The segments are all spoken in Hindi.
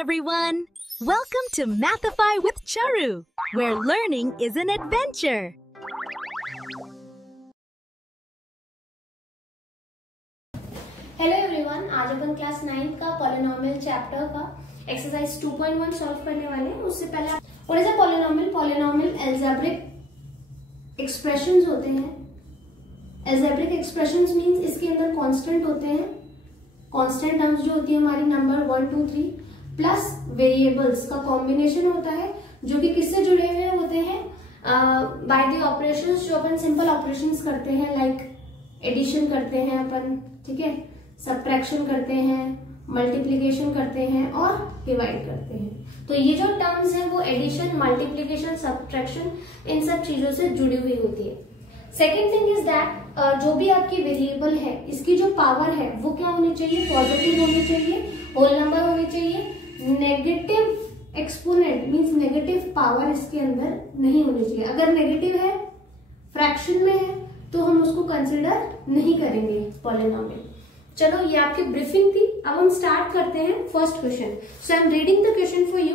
everyone! Welcome to Mathify with Charu, where learning is an adventure. Hello everyone, आज अपन क्लास 9 का पॉलिनोमियल चैप्टर का एक्सरसाइज 2.1 सॉल्व करने वाले हैं। उससे पहले what is a polynomial? Polynomial algebraic expressions होते हैं। अलजेब्रिक एक्सप्रेशंस मींस इसके अंदर कांस्टेंट होते हैं। कांस्टेंट टर्म्स जो होती है हमारी नंबर 1 2 3 प्लस वेरिएबल्स का कॉम्बिनेशन होता है, जो कि किससे जुड़े हुए होते हैं? बाय द ऑपरेशंस जो अपन सिंपल ऑपरेशंस करते हैं, लाइक एडिशन करते हैं अपन, ठीक है, सब्ट्रैक्शन करते हैं, मल्टीप्लिकेशन करते हैं और डिवाइड करते हैं। तो ये जो टर्म्स हैं वो एडिशन, मल्टीप्लिकेशन, सब्ट्रैक्शन, इन सब चीजों से जुड़ी हुई होती है। सेकेंड थिंग इज दैट जो भी आपकी वेरिएबल है, इसकी जो पावर है वो क्या होनी चाहिए? पॉजिटिव होनी चाहिए, होल नंबर होनी चाहिए। Negative exponent means negative power इसके अंदर नहीं होनी चाहिए। अगर नेगेटिव है, फ्रैक्शन में है, तो हम उसको कंसिडर नहीं करेंगे पॉलिनोमियल। चलो, ये आपकी ब्रीफिंग थी। अब हम स्टार्ट करते हैं first question. So I am reading the question for you.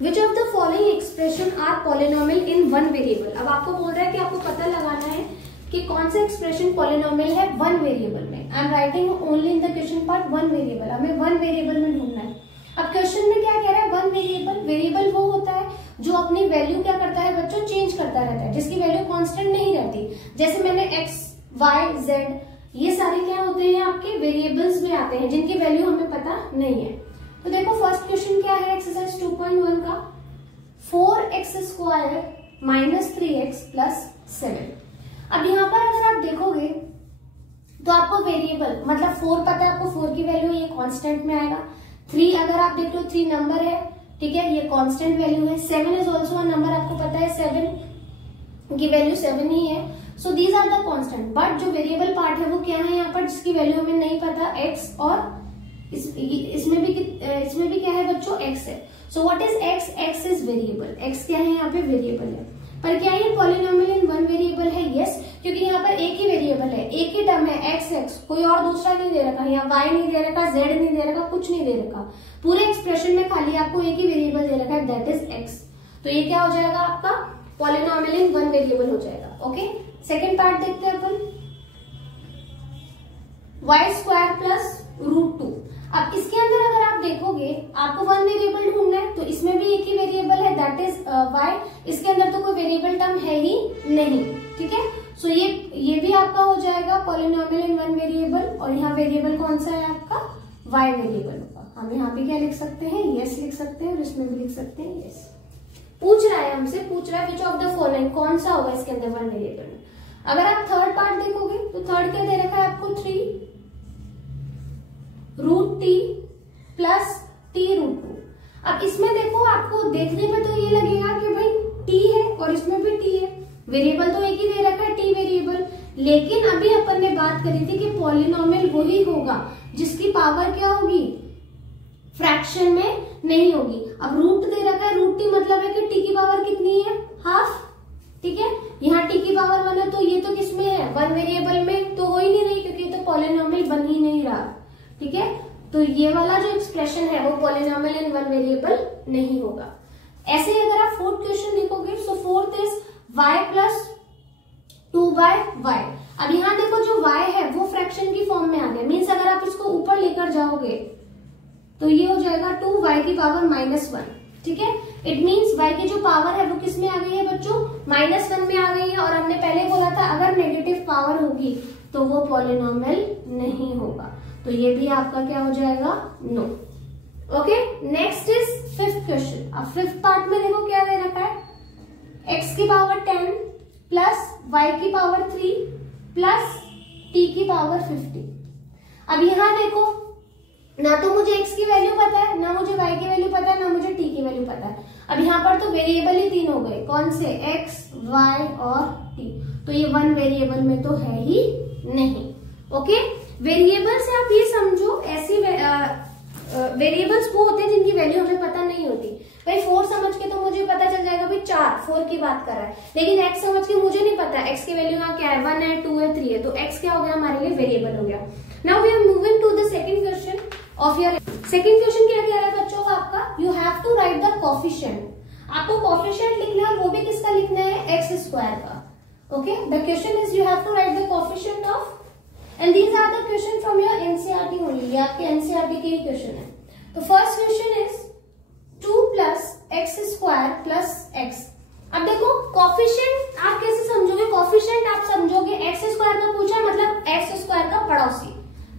Which of the following expression are polynomial in one variable? अब आपको बोल रहा है कि आपको पता लगाना है कि कौन सा एक्सप्रेशन पॉलिनोमियल है वन वेरिएबल में। I am writing only in the question part one variable. हमें वन वेरिएबल में ढूंढना है। अब क्वेश्चन में क्या कह रहा है? One variable. वेरिएबल वो होता है जो अपनी वैल्यू क्या करता है बच्चों? चेंज करता रहता है, जिसकी वैल्यू कांस्टेंट नहीं रहती। जैसे मैंने x, y, z, ये सारे क्या होते हैं? आपके वेरिएबल्स में आते हैं, जिनकी वैल्यू हमें पता नहीं है। तो देखो फर्स्ट क्वेश्चन क्या है एक्सरसाइज 2.1 का? 4x² - 3x + 7। अब यहाँ पर अगर आप देखोगे तो आपको वेरिएबल मतलब 4 पता है, आपको 4 की वैल्यू ये कांस्टेंट में आएगा। 3 अगर आप देख लो 3 नंबर है, ठीक है, ये कांस्टेंट वैल्यू है। 7 इज ऑल्सो अ नंबर, आपको पता है 7 की वैल्यू 7 ही है। So these are the constant. But जो वेरिएबल पार्ट है वो क्या है यहाँ पर, जिसकी वैल्यू हमें नहीं पता? x, और इसमें भी क्या है बच्चों? x है। So what is x? x is variable. x क्या है यहाँ पे? वेरिएबल है। पर क्या ये पॉलिनोमियल इन वन वेरिएबल है? यस, क्योंकि यहाँ पर एक ही वेरिएबल है, एक ही टर्म है x, कोई और दूसरा नहीं दे रखा, यहाँ y नहीं दे रखा, z नहीं दे रखा, कुछ नहीं दे रखा। पूरे एक्सप्रेशन में खाली आपको एक ही वेरिएबल दे रखा है, दैट इज x। तो ये क्या हो जाएगा? आपका पॉलिनोमियल इन वन वेरिएबल हो जाएगा। ओके, सेकेंड पार्ट देखते हैं अपन। y² + √2। अब इसके अंदर अगर आप देखोगे, आपको वन वेरिएबल ढूंढना है, तो इसमें भी एक ही वेरिएबल है, दैट इज y। इसके अंदर तो कोई वेरिएबल टर्म है ही नहीं, ठीक है। सो ये भी आपका हो जाएगा पॉलिनोमियल इन वन वेरिएबल। और यहाँ वेरिएबल कौन सा है आपका? y वेरिएबल होगा। हम यहाँ पे क्या लिख सकते हैं? यस लिख सकते हैं, और इसमें भी लिख सकते हैं यस। पूछ रहा है हमसे, पूछ रहा है विच ऑफ द फॉलोइंग, कौन सा होगा इसके अंदर वन वेरिएबल में। अगर आप थर्ड पार्ट देखोगे तो थर्ड क्या दे रखा है आपको? 3 √t + t√2। अब इसमें देखो, आपको देखने में तो ये लगेगा कि भाई t है और इसमें भी t है, वेरिएबल तो एक ही दे रखा है, t वेरिएबल। लेकिन अभी अपन ने बात करी थी कि पॉलिनोमियल वही होगा जिसकी पावर क्या होगी? फ्रैक्शन में नहीं होगी। अब रूट दे रखा है, √t मतलब है कि t की पावर कितनी है? हाफ, ठीक है। यहाँ t की पावर 1 है, तो ये तो किसमें है? वन वेरिएबल में तो हो ही नहीं रही, क्योंकि तो पॉलिनोमियल बन ही नहीं रहा, ठीक है। तो ये वाला जो एक्सप्रेशन है वो पॉलिनोमियल इन वन वेरिएबल नहीं होगा। ऐसे अगर आप फोर्थ क्वेश्चन देखोगे, सो फोर्थ इज y + 2/y। अब यहाँ देखो जो y है वो फ्रैक्शन की फॉर्म में आ गया, मीन्स अगर आप इसको ऊपर लेकर जाओगे तो ये हो जाएगा 2y की पावर -1, ठीक है। इट मीन्स y की जो पावर है वो किस में आ गई है बच्चों? -1 में आ गई है। और हमने पहले बोला था अगर नेगेटिव पावर होगी तो वो पॉलिनोमियल नहीं होगा। तो ये भी आपका क्या हो जाएगा? No. Okay, next is fifth question. अब फिफ्थ पार्ट में देखो क्या दे रखा है? x की पावर 10 + y की पावर 3 + t की पावर 50। अब यहाँ देखो, ना तो मुझे x की वैल्यू पता है, ना मुझे y की वैल्यू पता है, ना मुझे t की वैल्यू पता है। अब यहाँ पर तो वेरिएबल ही 3 हो गए, कौन से? x, y और t। तो ये वन वेरिएबल में तो है ही नहीं। ओके, वेरिएबल से आप ये समझो, ऐसी वेरिएबल्स वो होते हैं जिनकी वैल्यू हमें पता नहीं होती। भाई 4 समझ के तो मुझे पता चल जाएगा भाई 4 की बात कर रहा है, लेकिन x समझ के मुझे नहीं पता x की वैल्यू यहाँ क्या है, 1 है, 2 है, 3 है, तो x क्या हो गया हमारे लिए? वेरिएबल हो गया। Now we are moving to the second question of your. Second question क्या कह रहा है बच्चों? कॉफिशिएंट। आपको कॉफिशिएंट लिखना है, वो भी किसका लिखना है, एक्स स्क्वायर का। Okay, the question is you have to write the coefficient of, and these are the question from your NCERT only, ये आपके एनसीईआरटी के ही क्वेश्चन है। तो first question is 2 plus x square plus x. अब देखो कॉफिशिएंट आप कैसे समझोगे, कॉफिशिएंट आप समझोगे एक्स स्क्वायर का पूछा है मतलब एक्स स्क्वायर का पड़ोसी,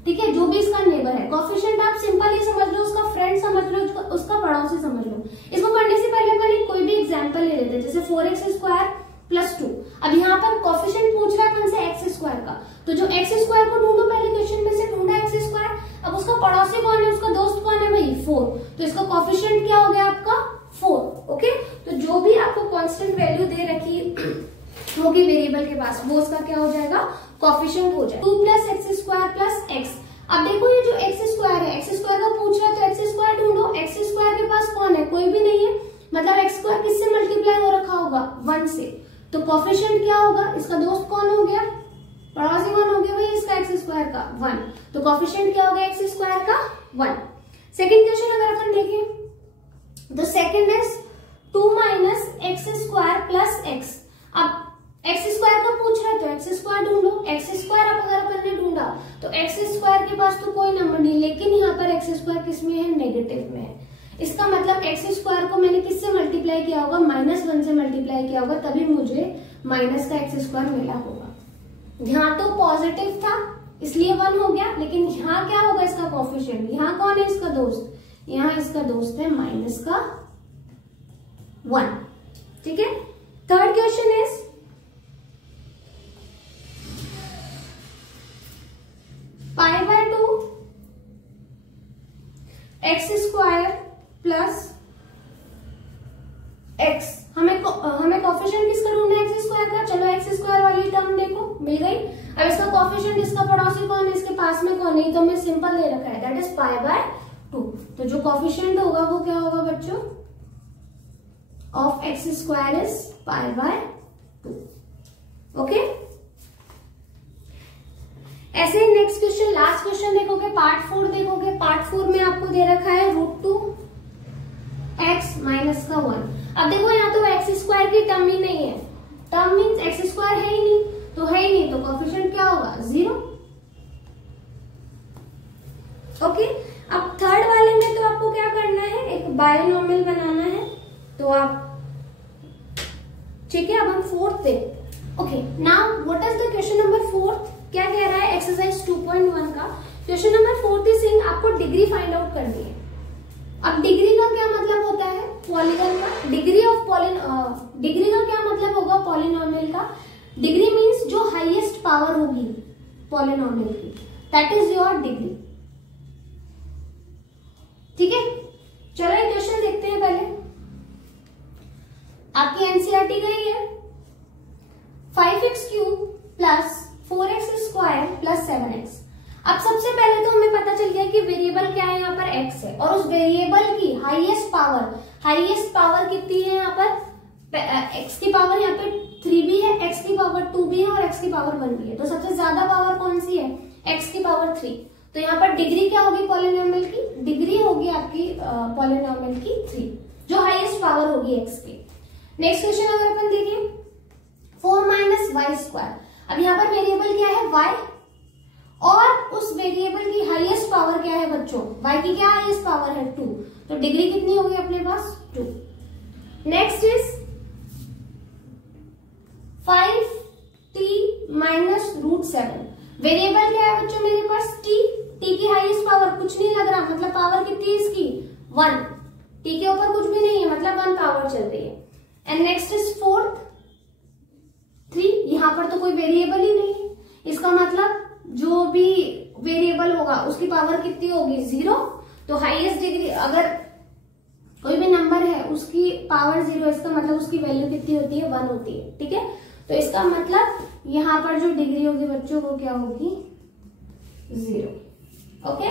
ठीक है, जो भी इसका नेबर है। कॉफिशिएंट आप सिंपल ये समझ लो, उसका फ्रेंड समझ लो, उसका पड़ोसी समझ लो। इसको करने से पहले अपन कोई भी एग्जांपल ले लेते हैं, जैसे 4x स्क्वायर प्लस 2। अब यहाँ पर कॉफिशिएंट पूछ रहा है अपन से एक्स स्क्वायर का, तो जो एक्स स्क्वायर को ढूंढो, पहले क्वेश्चन में से ढूंढा एक्स स्क्वायर। अब उसका पड़ोसी कौन है, उसका दोस्त कौन है भाई, 4, तो इसका कॉफिशिएंट क्या हो गया आपका 4। ओके, तो जो भी आपको कांस्टेंट वैल्यू दे रखी होगी वेरिएबल के पास, वो उसका क्या हो जाएगा, कॉफिशिएंट हो जाएगा। 2 plus x square plus x. अब देखो ये जो एक्स स्क्वायर है, एक्स स्क्वायर का पूछ रहा है तो एक्स स्क्वायर ढूंढो। एक्स स्क्वायर के पास कौन है, कोई भी नहीं है, मतलब एक्स स्क्वायर किससे मल्टीप्लाई हो रखा होगा, 1 से। तो कॉफिशिएंट क्या होगा, इसका दोस्त कौन हो गया, पड़ोसी कौन हो गया भाई इसका, एक्स स्क्वायर का 1। तो कॉफिशिएंट क्या हो गया एक्स स्क्वायर का 1। सेकेंड क्वेश्चन अगर अपन देखें, the second is 2 minus x square plus x. अब एक्स स्क्वायर का पूछ रहा है तो एक्स स्क्वायर ढूंढो। एक्स स्क्वायर अब अगर अपन ने ढूंढा तो एक्स स्क्वायर के पास तो कोई नंबर नहीं, लेकिन यहाँ पर एक्स स्क्वायर किस में है, नेगेटिव में है। इसका मतलब एक्स स्क्वायर को मैंने किससे मल्टीप्लाई किया होगा, -1 से मल्टीप्लाई किया होगा, तभी मुझे माइनस का एक्स स्क्वायर मिला होगा। यहाँ तो पॉजिटिव था इसलिए 1 हो गया, लेकिन यहाँ क्या होगा इसका कॉफिशिएंट, यहाँ कौन है इसका दोस्त, यहाँ इसका दोस्त है माइनस का 1। ठीक है, third question is π/2 x square plus x. हमें कॉफिशिएंट किसका ढूंढना है, एक्स स्क्वायर का। चलो एक्स स्क्वायर वाली टर्म देखो मिल गई। अब इसका कॉफिशिएंट, इसका पड़ोसी कौन है, इसके पास में कौन नहीं, तो हमें सिंपल दे रखा है, दैट इज π/2। तो जो कॉफिशिएंट होगा वो क्या होगा बच्चों, of x square is π/2। Okay, ऐसे ही नेक्स्ट क्वेश्चन, लास्ट क्वेश्चन देखोगे, पार्ट 4 देखोगे। पार्ट 4 में आपको दे रखा है √2x माइनस का 1। अब देखो यहाँ तो एक्स स्क्वायर की टर्म ही नहीं है, टर्म मीन्स एक्स स्क्वायर है ही नहीं, तो है ही नहीं, तो कॉफिशिएंट क्या होगा 0। ओके, अब थर्ड वाले में तो आपको क्या करना है, एक बायनोमियल बनाना है, तो आप ठीक है। अब हम फोर्थ पे, okay, now what is the question number 4, क्या कह रहा है एक्सरसाइज 2.1 का क्वेश्चन नंबर 4 इज सेइंग आपको डिग्री फाइंड आउट करनी है। अब डिग्री का क्या मतलब होता है, पॉलीगन का। डिग्री का क्या मतलब होगा, पॉलिनोमियल का। डिग्री मींस जो हाईएस्ट पावर होगी पॉलिनोमियल की, दैट इज योर डिग्री। ठीक है, चलो एक क्वेश्चन देखते हैं पहले, आपकी एनसीईआरटी का ही है। 5x³ plus 4x square plus 7x। अब सबसे पहले तो हमें पता चल गया कि वेरिएबल क्या है, यहाँ पर x है, और उस वेरिएबल की हाईएस्ट पावर कितनी है, यहाँ पर x की पावर यहाँ पे 3 भी है, x की पावर 2 भी है और x की पावर 1 भी है। तो सबसे ज्यादा पावर कौन सी है, x की पावर 3। तो यहाँ पर डिग्री क्या होगी पॉलिनोमियल की, डिग्री होगी आपकी पॉलिनोमियल की 3, जो हाईएस्ट पावर होगी x की। नेक्स्ट क्वेश्चन अगर अपन देखें, 4 माइनस वाई स्क्वायर। अब यहाँ पर वेरिएबल क्या है, y, और उस वेरिएबल की हाईएस्ट पावर क्या है बच्चों, y की क्या हाईएस्ट पावर है 2, तो डिग्री कितनी होगी अपने पास 2। Next is 5t minus √7। Variable क्या है बच्चों मेरे पास t की हाईएस्ट पावर कुछ नहीं लग रहा, मतलब पावर कितनी है इसकी 1, t के ऊपर कुछ भी नहीं है, मतलब 1 पावर चल रही है। एंड नेक्स्ट इज 4th 3, यहाँ पर तो कोई वेरिएबल ही नहीं है, इसका मतलब जो भी वेरिएबल होगा उसकी पावर कितनी होगी 0। तो हाईएस्ट डिग्री अगर कोई भी नंबर है उसकी पावर 0, इसका मतलब उसकी वैल्यू कितनी होती है 1 होती है। ठीक है, तो इसका मतलब यहाँ पर जो डिग्री होगी बच्चों वो क्या होगी 0। Okay,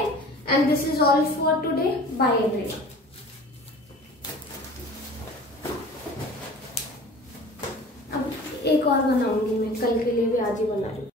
and this is all for today, bye everyone. अब एक और बनाऊंगी मैं, कल के लिए भी आज ही बना रही हूँ।